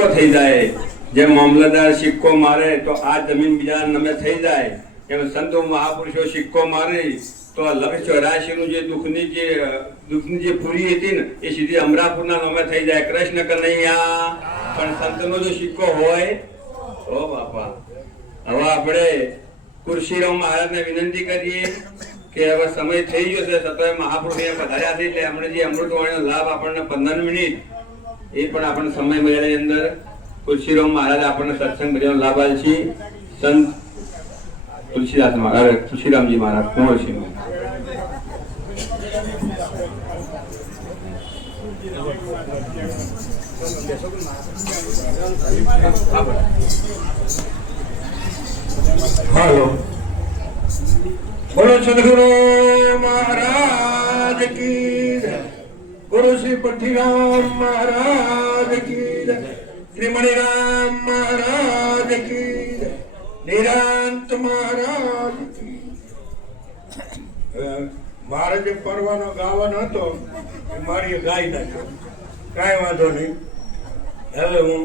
સિક્કો થઈ જાય, જેમ મામલતદાર સિક્કો મારે તો આ જમીન બીજા નામે થઈ જાય, એમ સંતો મહાપુરુષો સિક્કો મારે તો આ લક્ષ 84 નું જે દુઃખની જે પૂરી હતી ને એ સીધી અમરાપુરના નામે થઈ જાય. કૃષ્ણ કનૈયા. પણ સંતનો જો સિક્કો હોય ઓ બાપા. હવે આપણે ખુરશીરામ મહારાજને વિનંતી કરીએ કે હવે સમય થઈ ગયો છે, છતાંય મહાપુરુષે પધાર્યા છે એટલે આપણે જે અમૃતવાણીનો લાભ આપણને 15 મિનિટ એ પણ આપણને સમય મળ્યાની અંદર ખુરશીરામ મહારાજ આપણને સત્સંગ ભર્યાનો લાભ આપશે. સંત તુલસીદાસ મહારાજ, તુલસીરામજી મહારાજ કોણ છે? હાલો, બોલો સદગુરુ મહારાજ કી જય, ગુરુ શ્રી પઠીરામ મહારાજ કી જય, શ્રી મણિરામ મહારાજ કી જય, નિરાંત મહારાજ કી. મારે જે પરવાનો ગાવાનો હતો એ મારી ગાઈ નાખ્યો, કાંઈ વાંધો નહીં. હવે હું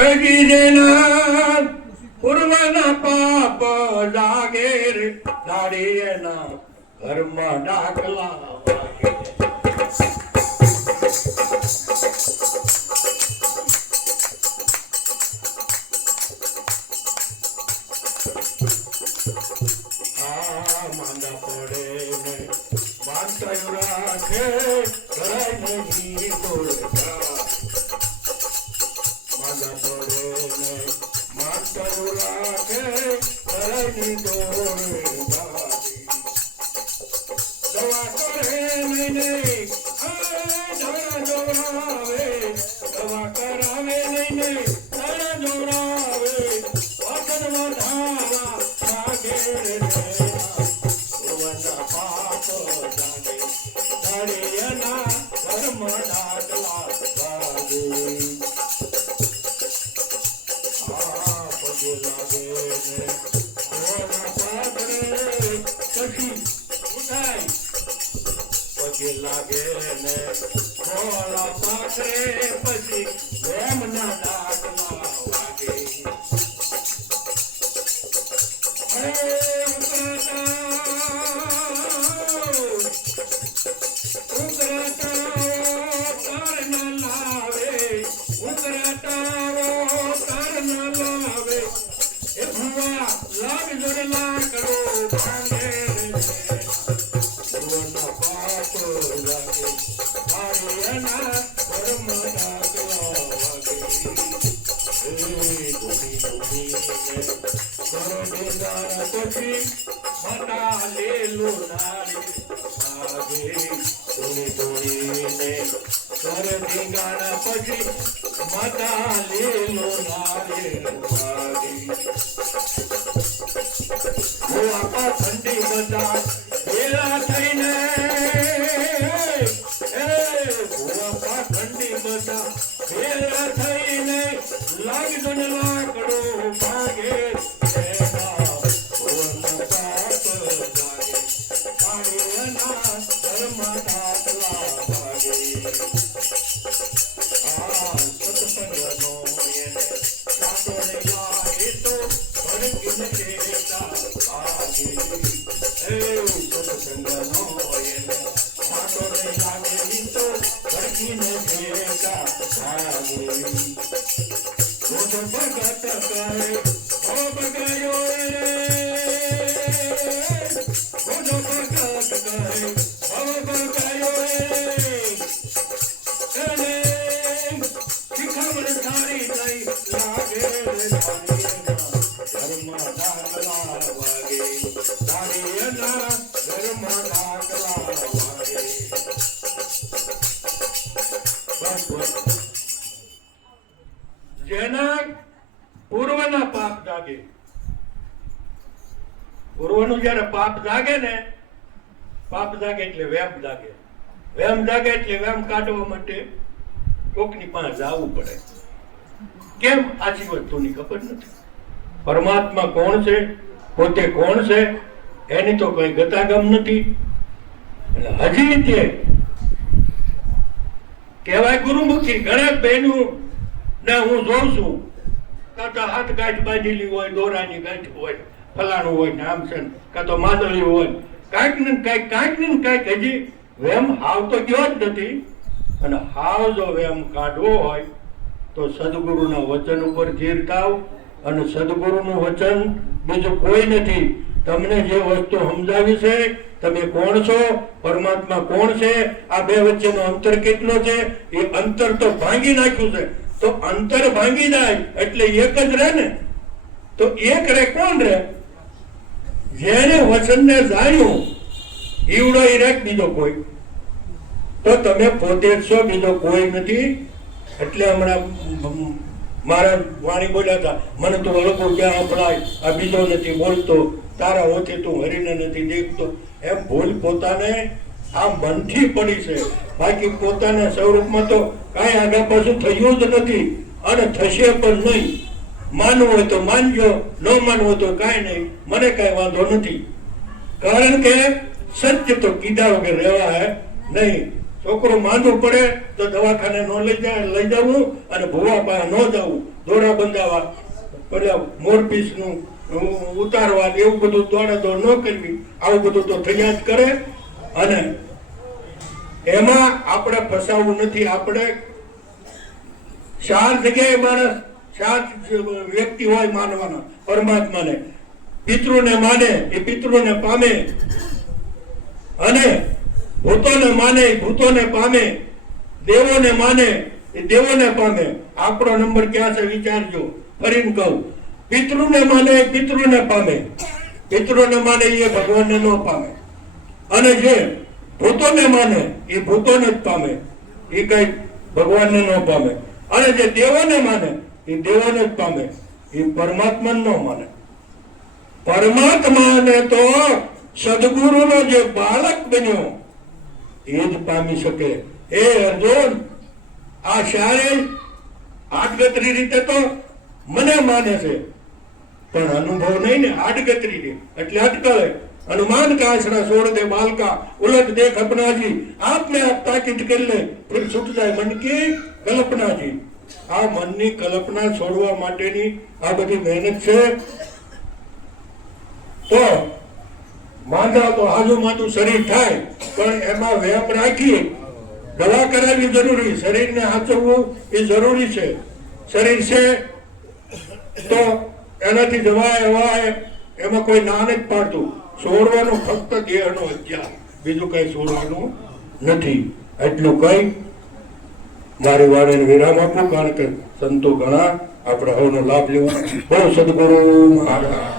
અગીરેના પૂર્વના પાપ લાગે રે, દાડીએના ઘરમાં ડાકલા વાગે. માંદા પડે ને માનતા રાખે, કરાય નહીં બોલતા. માંદા પડે ને માનતા રાખે, કરાય નહીં બોલતા. દવા કરે નહીં ધારા જોરાવે, દવા કરાવે નહીં ધારા જોરાવે, વચનમાં ધારા લાગે રે. લાગે ને ખોલા પાકરે પછી એમના ડાકલા વાગે. ઠંડી બધા ભેળા થઈને, ઠંડી બધા ભેળા થઈને લાગજો ને લાકડો ભાગે. જેના પૂર્વના પાપ જાગે, પૂર્વનું જયારે પાપ જાગે ને, પાપ જાગે એટલે વેમ જાગે, વેમ જાગે એટલે વેમ કાઢવા માટે કોકની પાસે જવું પડે. કેમ? આજી વસ્તુની ખબર નથી. પરમાત્મા કોણ છે, પોતે કોણ છે એની તો કઈ ગતાગમ નથી. હજી કહેવાય ગુરુમુખી. ઘણા બહેનો ને હું જોઉં છું, કાં તો હાથ ગાંઠ બાંધેલી હોય, દોરાની ગાંઠ હોય, ફલાણું હોય ને આમ છે, કાં તો માદળી હોય, કાંઈક ને કાંઈક હજી વેમ હાવ તો ગયો જ નથી. અને હાવ જો વેમ કાઢવો હોય તો સદગુરુના વચન ઉપર ધીર થાવ. અને સદગુરુનું વચન બીજું કોઈ નથી. તમને જે વસ્તુ સમજાવી છે, તમે કોણ છો, પરમાત્મા કોણ છે, આ બે વચ્ચેનો અંતર કેટલો છે, એ અંતર તો ભાંગી નાખ્યું છે. તો અંતર ભાંગી જાય એટલે એક જ રહે ને. તો એક રહે, કોણ રહે? જેને વચનને જાણ્યું ઈવડો ઈ રહે, બીજો કોઈ. તો તમે પોતે જ છો, બીજો કોઈ નથી. એટલે હમણાં મારા વાણી બોલ્યા હતા, મને તો અલગો ક્યાં સંભળાય, આ બીજો નથી બોલતો, તારા ઓથી તું હરીને નથી દેખતો. એમ ભૂલ પોતાને આ મનથી પડી છે. બાકી પોતાના સ્વરૂપમાં તો કાંઈ આગા પાછું થયું જ નથી અને થશે પણ નહીં. માનવું હોય તો માનજો, ન માનવું હોય તો કાંઈ નહીં, મને કાંઈ વાંધો નથી. કારણ કે સત્ય તો કીધા વગર રહેવા હે નહીં. છોકરો માંદું પડે તો દવાખાને ન લઈ જવું અને ભૂવા પાસે ન જવું, દોરા બંધાવા, પેલા મોરપીસનું ઉતારવા, એવું બધું દોડાદોડ ન કરવી. આવું બધું તો થયા જ કરે. અને એમાં આપણે ફસાવવું નથી. આપણે 4 જગ્યાએ માણસ, 4 વ્યક્તિ હોય માનવાના પરમાત્માને. પિતૃને માને એ પિતૃને પામે, અને ભૂતોને માને એ ભૂતોને પામે, દેવોને માને એ દેવોને પામે. આપણો નંબર ક્યાં છે વિચારજો. ફરીને કહું, પિતૃને માને એ પિતૃને પામે, પિતૃને માને એ ભગવાનને ન પામે. અને જે ભૂતોને માને એ ભૂતોને જ પામે, એ કઈ ભગવાનને ન પામે. અને જે દેવોને માને એ દેવોને જ પામે, એ પરમાત્માને ન માને. પરમાત્માને તો સદગુરુનો જે બાળક બન્યો એ જ પામી શકે. એ અર્જુન, આ શારે આડગતરી રીતે તો મને માને છે, પણ અનુભવ નહીં ને, આડગતરી છે એટલે અટકળે. હનુમાન का आसरा छोड़ दे बालका, उलट देख अपना जी, आपने आप ताकीद कर ले, फिर छूट जाए मन की कल्पना जी. આ મનની કલ્પના છોડવા માટેની આ બધી મહેનત છે. તો માંદા તો આજુ માંદું શરીર થાય, પણ એમાં વ્યાયામ રાખી દવા કરાવવી જરૂરી. શરીરને સાચવવું એ જરૂરી છે. શરીર છે તો એનાથી દવા એવા એમાં કોઈ ના નથી પાડતું. છોડવાનું ફક્ત દેહનો હત્યા, બીજું કઈ છોડવાનું નથી. એટલું કઈ મારી વાણીને વિરામ આપું, કારણ કે સંતો ઘણા, આપણે હવનો લાભ લેવો. બહુ સદગુરુ મહારાજ.